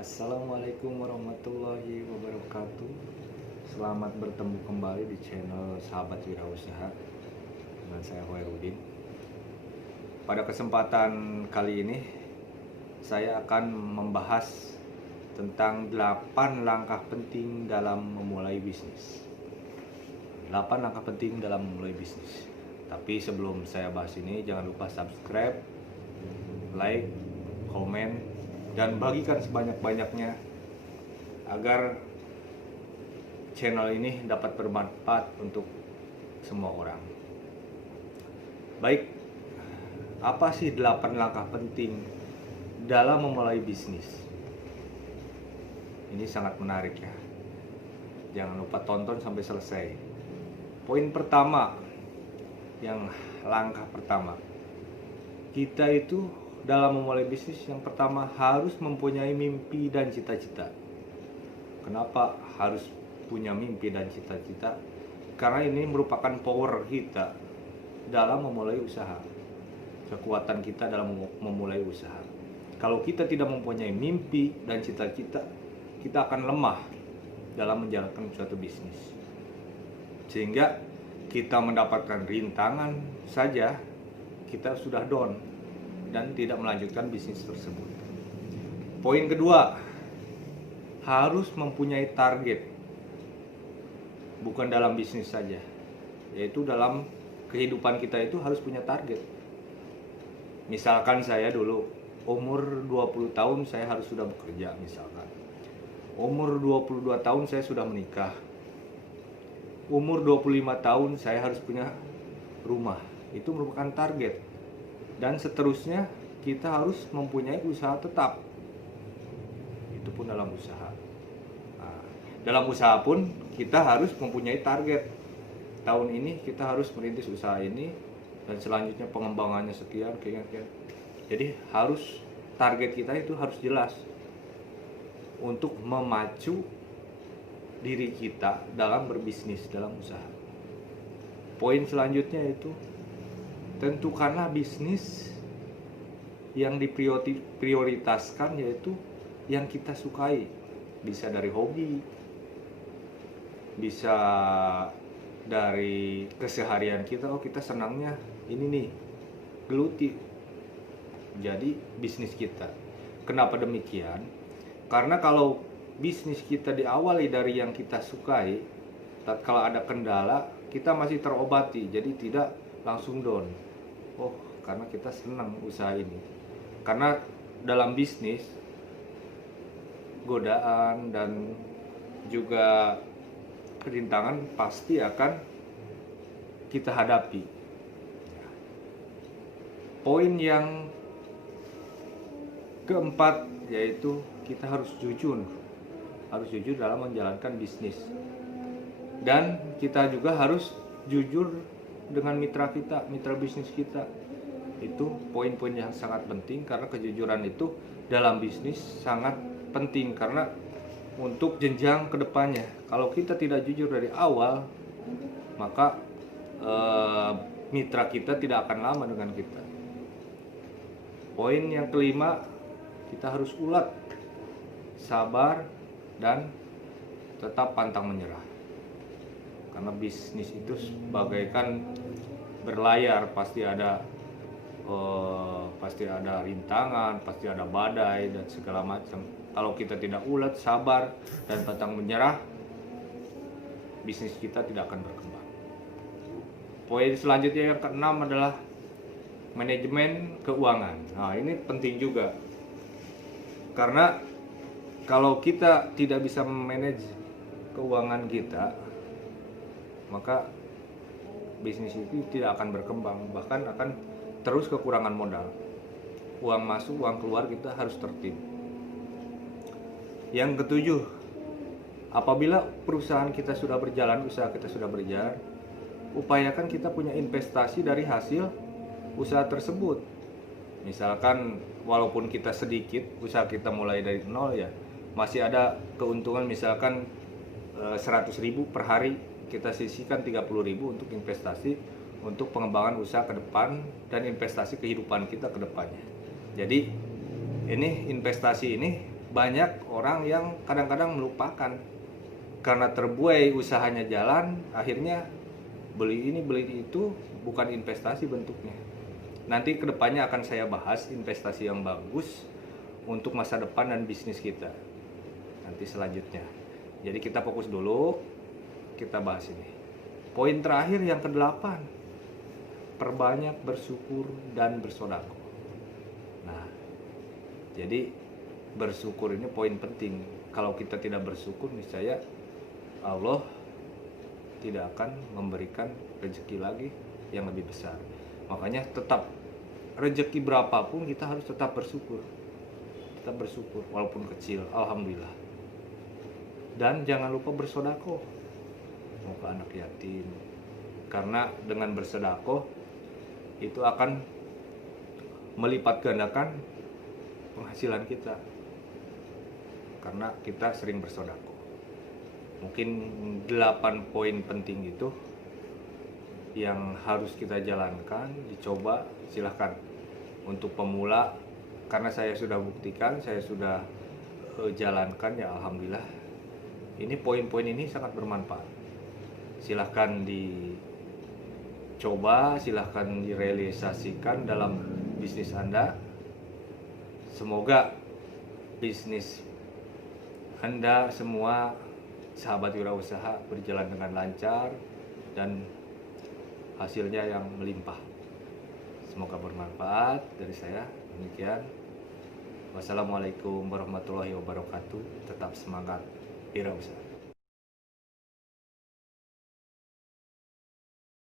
Assalamualaikum warahmatullahi wabarakatuh. Selamat bertemu kembali di channel Sahabat Wirausaha dengan saya Hoirudin. Pada kesempatan kali ini saya akan membahas tentang 8 langkah penting dalam memulai bisnis. 8 langkah penting dalam memulai bisnis. Tapi sebelum saya bahas ini, jangan lupa subscribe, like, komen, dan bagikan sebanyak-banyaknya agar channel ini dapat bermanfaat untuk semua orang. Baik, apa sih 8 langkah penting dalam memulai bisnis? Ini sangat menarik ya. Jangan lupa tonton sampai selesai. Poin pertama, langkah pertama, kita itu dalam memulai bisnis yang pertama harus mempunyai mimpi dan cita-cita. Kenapa harus punya mimpi dan cita-cita? Karena ini merupakan power kita dalam memulai usaha. Kekuatan kita dalam memulai usaha. Kalau kita tidak mempunyai mimpi dan cita-cita, kita akan lemah dalam menjalankan suatu bisnis. Sehingga kita mendapatkan rintangan saja, kita sudah down dan tidak melanjutkan bisnis tersebut. Poin kedua, harus mempunyai target. Bukan dalam bisnis saja, yaitu dalam kehidupan kita itu harus punya target. Misalkan saya dulu umur 20 tahun saya harus sudah bekerja misalkan. Umur 22 tahun saya sudah menikah. Umur 25 tahun saya harus punya rumah. Itu merupakan target. Dan seterusnya kita harus mempunyai usaha tetap. Itu pun dalam usaha. Nah, dalam usaha pun kita harus mempunyai target. Tahun ini kita harus merintis usaha ini dan selanjutnya pengembangannya sekian. Jadi harus target kita itu harus jelas untuk memacu diri kita dalam berbisnis, dalam usaha. Poin selanjutnya itu tentukanlah bisnis yang diprioritaskan, yaitu yang kita sukai. Bisa dari hobi, bisa dari keseharian kita. Oh, kita senangnya ini nih, geluti. Jadi bisnis kita. Kenapa demikian? Karena kalau bisnis kita diawali dari yang kita sukai, tatkala ada kendala, kita masih terobati. Jadi tidak langsung down. Oh, karena kita senang usaha ini. Karena dalam bisnis, godaan dan juga rintangan pasti akan kita hadapi. Poin yang keempat, yaitu kita harus jujur dalam menjalankan bisnis. Dan kita juga harus jujur dengan mitra kita, mitra bisnis kita. Itu poin-poin yang sangat penting, karena kejujuran itu dalam bisnis sangat penting, karena untuk jenjang kedepannya. Kalau kita tidak jujur dari awal, maka mitra kita tidak akan lama dengan kita. Poin yang kelima, kita harus ulet, sabar, dan tetap pantang menyerah. Karena bisnis itu bagaikan berlayar, pasti ada rintangan, pasti ada badai dan segala macam. Kalau kita tidak ulet, sabar, dan pantang menyerah, bisnis kita tidak akan berkembang. Poin selanjutnya yang keenam adalah manajemen keuangan. Nah, ini penting juga. Karena kalau kita tidak bisa memanage keuangan kita, maka bisnis itu tidak akan berkembang, bahkan akan terus kekurangan modal. Uang masuk, uang keluar kita harus tertib. Yang ketujuh, apabila perusahaan kita sudah berjalan, usaha kita sudah berjalan, upayakan kita punya investasi dari hasil usaha tersebut. Misalkan walaupun kita sedikit, usaha kita mulai dari nol ya, masih ada keuntungan. Misalkan 100.000 per hari, kita sisihkan 30.000 untuk investasi, untuk pengembangan usaha ke depan dan investasi kehidupan kita ke depannya. Jadi ini investasi ini banyak orang yang kadang-kadang melupakan karena terbuai usahanya jalan, akhirnya beli ini beli itu, bukan investasi bentuknya. Nanti kedepannya akan saya bahas investasi yang bagus untuk masa depan dan bisnis kita nanti selanjutnya. Jadi kita fokus dulu, kita bahas ini. Poin terakhir yang ke-8, perbanyak bersyukur dan bersedekah. Nah, jadi bersyukur ini poin penting. Kalau kita tidak bersyukur, niscaya Allah tidak akan memberikan rezeki lagi yang lebih besar. Makanya tetap rezeki berapapun kita harus tetap bersyukur. Tetap bersyukur walaupun kecil, alhamdulillah. Dan jangan lupa bersedekah mau ke anak yatim. Karena dengan bersedekah itu akan melipat gandakan penghasilan kita. Karena kita sering bersedekah. Mungkin 8 poin penting itu yang harus kita jalankan, dicoba, silahkan. Untuk pemula, karena saya sudah buktikan, saya sudah jalankan, ya alhamdulillah. Ini poin-poin ini sangat bermanfaat. Silahkan dicoba, silahkan direalisasikan dalam bisnis Anda. Semoga bisnis Anda semua, sahabat wirausaha, berjalan dengan lancar dan hasilnya yang melimpah. Semoga bermanfaat dari saya. Demikian. Wassalamualaikum warahmatullahi wabarakatuh. Tetap semangat wirausaha.